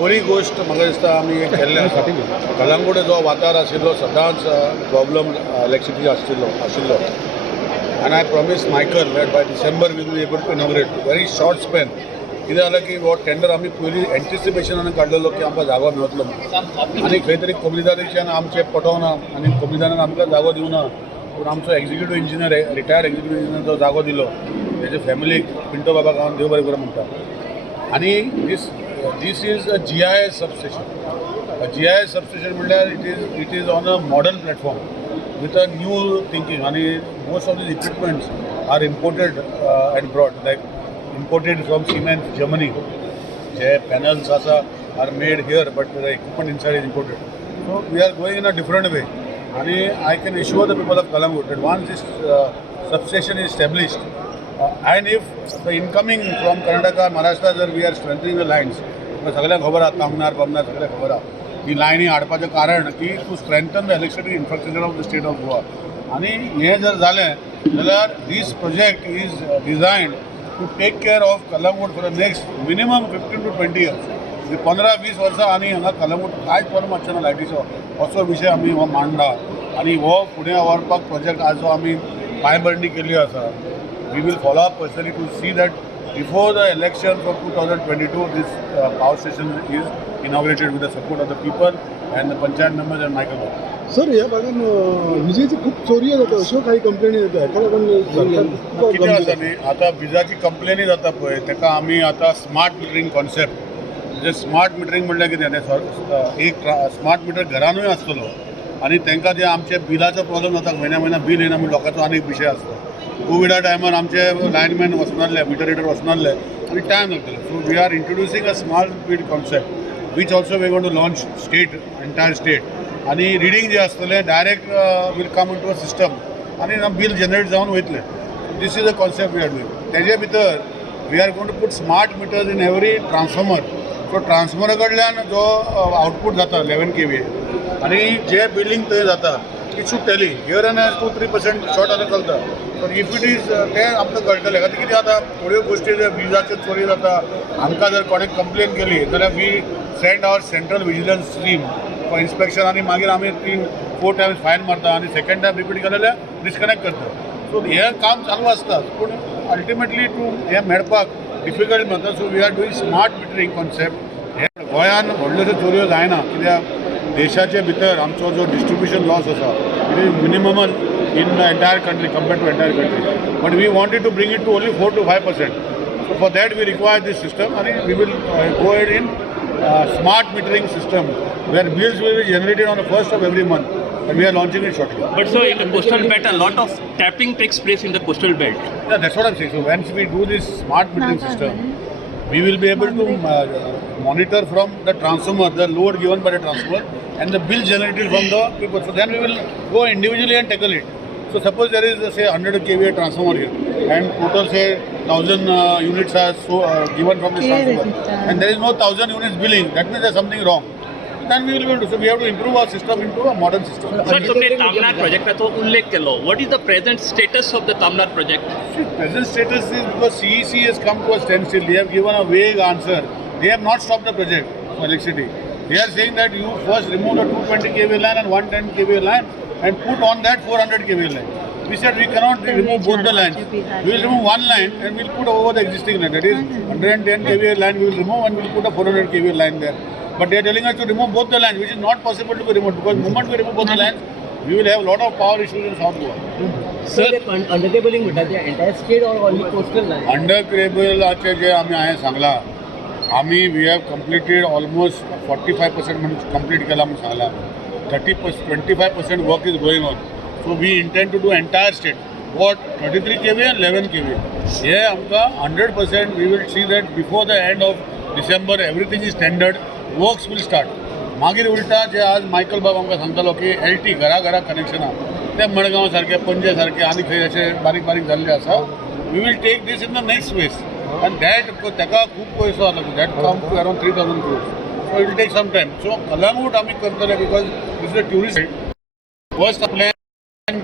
बरी गोष्ट म्हाका दिसता आमी केल्लें आसा. कलंगूट जो वाठार आशिल्लो सदांच प्रॉब्लम इलेक्ट्रिसिटी आशिल्लो and I promised Michael that by December we will be able to inaugurate very short span. कितें जालें की हो टेंडर आमी पयलीं एंटिसिपेशनान काडलेलो की आमकां जागो मेळटलो आनी खंय तरी कोमनीदारीच्यान आमचें पटोवना आनी कोमनीदारान आमकां जागो दिवना. पूण आमचो executive engineer retired executive engineer जो जागो दिलो तेजे फॅमिलीक पिंटो बाबा गांवान देव बरें करूं म्हणटा. आनी this is a GIS substation. A GIS substation म्हणल्यार it is on a modern platform with a new thinking. And most of these equipments are imported and brought, like imported from Siemens, Germany. The panels are made here, but the equipment inside is imported. So we are going in a different way. And I can assure the people of Kalangut that once this substation is established, and if the incoming from Karnataka, Maharashtra, where we are strengthening the lines, सगळ्यांक खबर आहा तामनार पमनार सगळ्यांक खबर आहा ही लायनी हाडपाचें कारण की to strengthen the electricity infrastructure of the state of Goa. आनी हें जर जालें जाल्यार this project is designed to take care of Calangute for the next minimum 15 to 20 years. 15-20 वर्सां आनी हांगा कलंगूट कांयच प्रॉब्लम आसचो ना लायटीचो असो विशय आमी हो मांडला. आनी हो फुडें व्हरपाक प्रोजेक्ट आज जो आमी पांयभरणी केल्ली आसा we will follow up personally to see that before the election for 2022 this power station is inaugurated with the support of the people and the panchayat members and Michael Babu. Sir ह्या भागात विजेची खूप चोरी जाता अश्यो काही कंप्लेनी येता हेका लागून कितें आसा न्ही आतां विजाची कंप्लेनी जाता पळय तेका आमी आतां स्मार्ट मिटरींग कॉन्सेप्ट म्हणजे स्मार्ट मिटरींग म्हणल्यार कितें एक स्मार्ट मिटर घरानूय आसतलो आनी तांकां जे आमचे बिलाचो प्रॉब्लम जाता म्हयन्या बिल येना म्हणून लोकांचो आनी एक विशय आसता. कोविडा टायमार आमचे लायनमॅन वचनासले मिटर रिडर वचनासले आनी टायम लागतलो. So we are introducing a smart grid concept which also we going to launch state entire state. आनी रिडींग जे आसतलें direct will come in to a system आनी बिल जनरेट जावन वयतलें. This is a concept we are doing. तेजे भितर we are going to put smart meters in every transformer. So ट्रान्सफॉर्मरा कडल्यान जो आउटपूट जाता 11 kVA आनी जे बिल्डींग थंय जाता it should tally here and 2-3% short जाल्यार चलता. पण इफ इट इज तें आमकां कळटलें खातीर कितें जाता थोड्यो गोश्टी जे विजाच्यो चोरी जाता आमकां जर कोणें कंप्लेन केली जाल्यार we send our central vigilance team for inspection आनी मागीर आमी 3-4 टायम्स फायन मारता आनी सेकंड टायम रिपीट केलें जाल्यार डिस्कनेक्ट करता. सो हें काम चालू आसता पूण अल्टिमेटली टू हें मेळपाक डिफिकल्ट म्हणटा. So we are doing smart metering concept. हे गोंयान व्हडल्योश्यो चोरयो जायना कित्याक देशाचे भितर आमचो जो डिस्ट्रिब्युशन लॉस आसा it is minimum in the entire country compared to entire country, but we wanted to bring it to only 4 to 5%. So for that we require this system and we will go ahead in smart metering system where bills will be generated on the first of every month and we are launching it shortly. But so in the coastal belt a lot of tapping takes place in the coastal belt. Yeah, that's what I'm saying. So once we do this smart metering system we will be able to monitor from the transformer the load given by the transformer and the bill generated from the people. So then we will go individually and tackle it. So suppose there is say 100 kVA transformer here and total say 1000 units are given from this transformer and there is no 1000 units billing, that means there is something wrong. Then we will be able to. So we have to improve our system into a modern system. Sir, तुमने तामनार प्रोजेक्टाचो उल्लेख केलो. What is the present status of the Tamnar project? See, present status is because CEC has come to a standstill. They have given a vague answer. They have not stopped the project for electricity. They are saying that you first remove the 220 kVA line and 110 kVA line and put on that 400 kVA line. We said we cannot remove both the lines. We will remove one line and we will put over the existing line. That is 110 kVA line we will remove and we will put a 400 kVA line there. But they are telling us to remove both the lines, which is not possible to be removed because the moment we remove both the lines, we will have a lot of power issues in South Goa. Sir, undercabling with the entire state or only coastal line? Undercable जे आम्ही हांवें सांगला आम्ही we have completed almost 45% म्हणून complete केला म्हणून Sangla. 25% work is going on. So we intend to do entire state. What 33 kVA and 11 kVA. Yeah, आमका 100% we will see that before the end of December everything is tendered. Works will start. मागीर उलटा जे आज Michael बाब आमकां सांगतालो की LT घरा connection आहा ते मडगांव सारखे पणजे सारखे आनी खंय अशे बारीक जाल्ले आसा. We will take this in the next phase and that तेका खूब पयसो जाता. That comes to around 3000 crores. So it will take some time. So Kalangut आमी करतले because this is a tourist site. First plan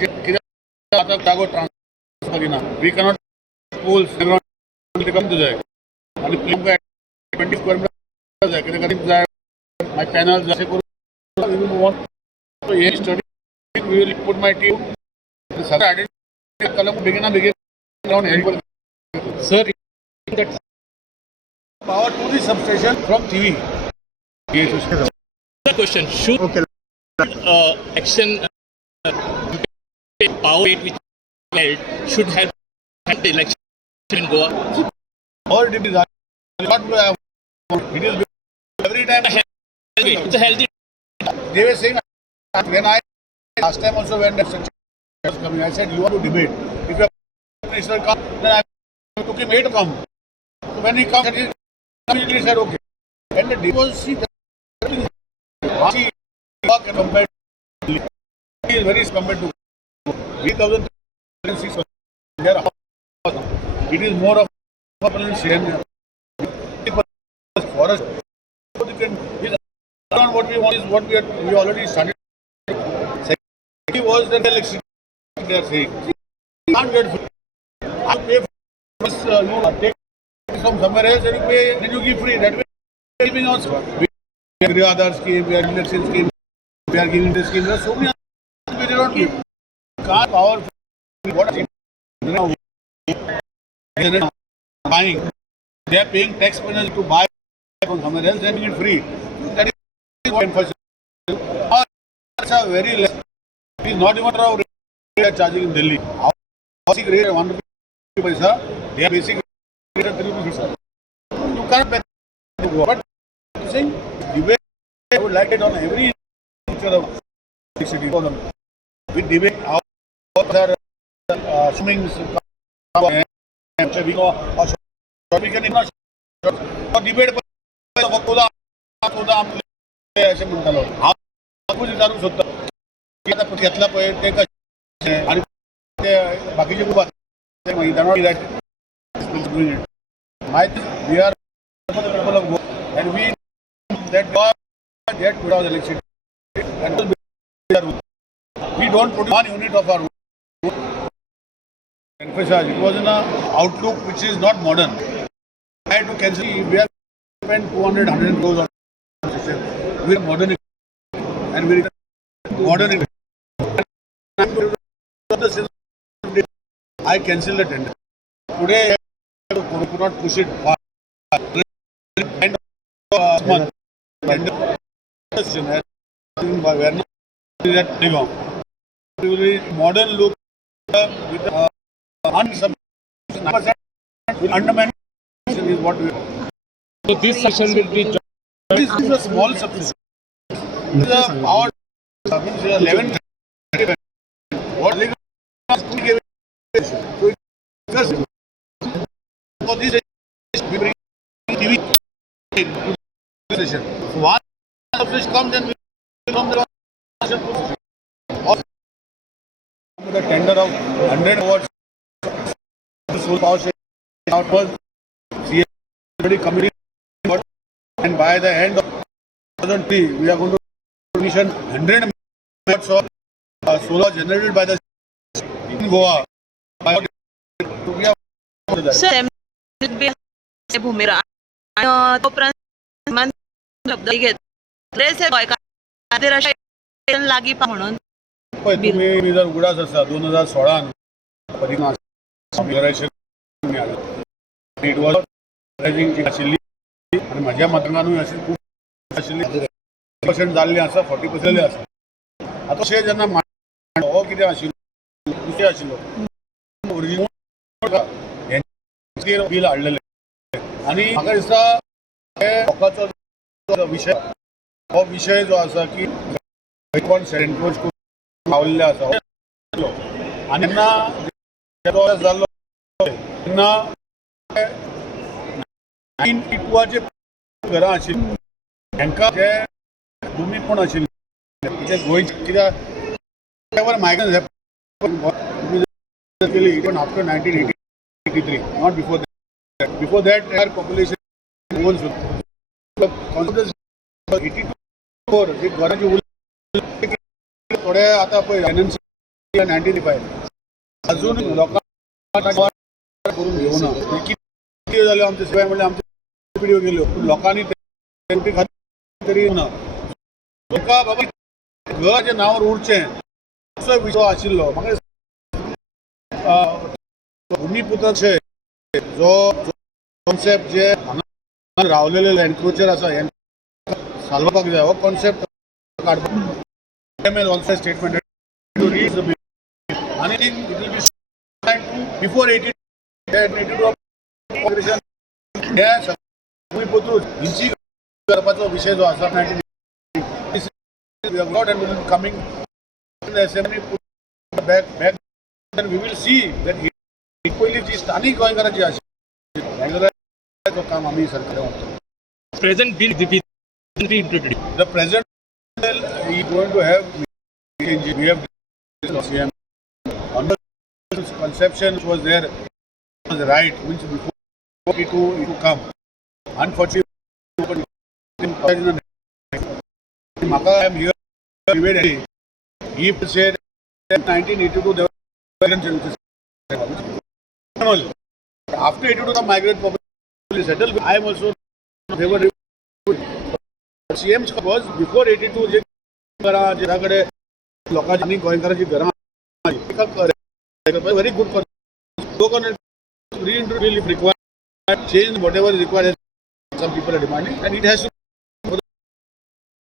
कित्याक आतां जागो transfer करिना. We cannot pull come to जाय आनी 20 square meter जाय कितें जाय माय पॅनल अशें करून हे study we will put my team सगळें आयडेंटिफाय कलम बेगिना बेगीन जावन help sir power to the substation from TV. The question: should action power rate which held should have had the election in Goa? All it is not it is every time It's a healthy. they were saying when I last time also when the was coming I said you want to debate if your minister come then I took him 8 to come so when he comes he immediately said okay and the debate was see compared to he is very compared to 3006 it is more of forest what we want is what we already started. Secondly was the election they are saying. You can't get free. I pay for take from somewhere else and you pay and you give free. That way we are giving also. We have other scheme, we are election scheme, we are giving this scheme. There are so many others we don't give. Can't power what now buying. They are paying tax penalty to buy from somewhere else and give it free. That is what emphasis. It's a very less. It is not even around they are charging in Delhi. Our basic rate 1 rupee paisa. They are basic rate of 3 rupees. You can't pay. But saying debate, I would like it on every feature of the city for them. We debate how their swimming we can ignore debate असे म्हणतालो हांव विचारूंक सोदता की आतां घेतला पळय ते कशें आनी ते बाकीचे खूब आसा मागीर we are people of Goa and we that God get rid of the electricity and we don't produce 1 unit of our own. It was in an outlook which is not modern. I had to cancel. We have spent 200 crores on system. We are modern and we are modern. I cancelled the tender. Today I could not push it far. End of month. Modern look with fundamental is what we. So this session will be. This is a small substation. This is a power. Means 11. What legal school gave it? So just for this we bring TV session. So one substation comes and we from the the tender of 100 watts solar power station out was already committee and by the end of 2003 we are going to commission 100 megawatts of solar generated by the in Goa. Sir, भूमिरा तोपर्यंत घेत लागी पा म्हणून पळय तुम्ही जर उगडास आसा 2016 इट वॉज रायझिंग आशिल्ली आनी म्हाज्या मतदानानूय अशी खूब आशिल्ली 40% जाल्ली आसा 40% आसा आतां अशें जेन्ना हो कितें आशिल्लो दुसरें आशिल्लो ओरिजिनल बील हाडलेलें आनी म्हाका दिसता लोकांचो विशय हो विशय जो आसा की कोण सेंट्रोज पावल्ले आसा आनी जेन्ना जाल्लो तेन्ना 1982चे घरां आशिल्लीं तांकां जे भुमीपूण आशिल्ले जे गोंयचे कित्याक मायग्रन्स केली even after 1983 not before that before that there population Goan सुद्दां 82 जी घरांची उरली थोडे आतां पळय फायनान्शियल 95 अजून लोकांक करून घेवना कितें जालें आमचे सेवा म्हणल्यार आमच्यो पिढ्यो गेल्यो पूण लोकांनी शेवटी खातीर तरी ना तुका बाबा घर जे नांवार उरचें असो विशय आशिल्लो म्हाका भुमिपुत्र जो कॉन्सेप्ट जे हांगा रावलेले एनक्रोचर आसा हे सालपाक जाय हो कॉन्सेप्ट काडपाक also statement to read the bill आनी इट विल बी बिफोर 82 हे भुमिपुत्र हिंची करपाचो विशय जो आसा 1980 coming assembly back then we will see that equally जी स्थानिक गोंयकारांची आशिल्ली काम आमी सरकारान करता. Present bill be introduced. The present bill is going to have we have CM on the conception which was there was right which before it to come. Unfortunately, Maka I am here very he said 1982 there was after 82 the migrant population settled. I am also favored. CM was before 82 जे ज्याकडे लोकांनी गोंयकारांची घरां very good reintroduce if required change whatever is required some people are demanding and it has to